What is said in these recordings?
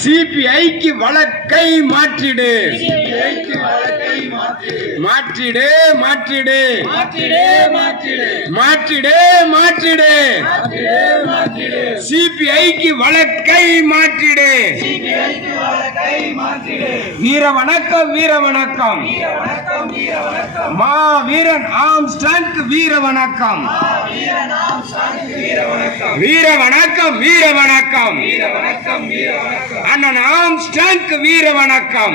சிபிஐக்கு வழக்கை மாற்றிடு. மாற்றிடு மாற்றிடு மாற்றிடு மாற்றிடு. சிபிஐக்கு வழக்கை மாற்றிடு. வீர வணக்கம் வீர வணக்கம். மா வீரன் ஆம்ஸ்ட்ராங் வீர வணக்கம். வீர வணக்கம் வீர வணக்கம். அண்ணன் ஆம்ஸ்ட்ராங் வீர வணக்கம்.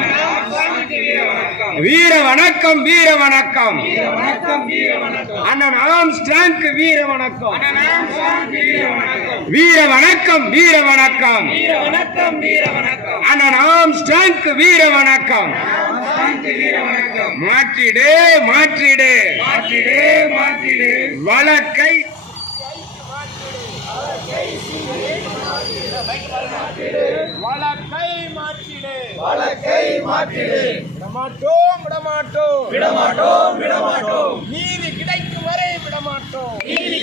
வீர வணக்கம் வீர வணக்கம். அண்ணன் ஆம்ஸ்ட்ராங் வீர வணக்கம். வீர வணக்கம் வீர வணக்கம். அண்ணன் ஆம்ஸ்ட்ராங் வீர வணக்கம். மாற்றிடு மாற்றிடு வழக்கை. வழக்கை மாற்றிடு. விடமாட்டோம். நீதி கிடைக்கும் வரை விடமாட்டோம். நீதி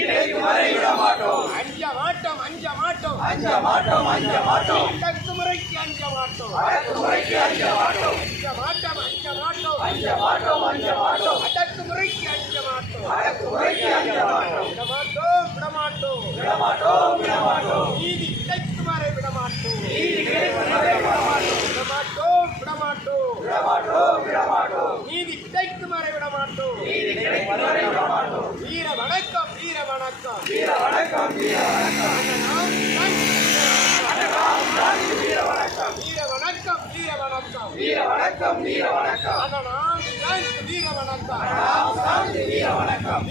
கிடைக்கும் வரை விடமாட்டோம். அஞ்ச மாட்டோம். அடக்குமுறைக்கு அஞ்ச மாட்டோம். அடக்குமுறைக்கு அஞ்ச மாட்டோம். விடமாட்டோம். நீதி கிடைக்கும் வரை விடமாட்டோம். நீதி கிடைக்கும் வரை விடமாட்டோம். வீர வணக்கம் வீர வணக்கம். வீர வணக்கம் வீர வணக்கம். வீர வணக்கம்.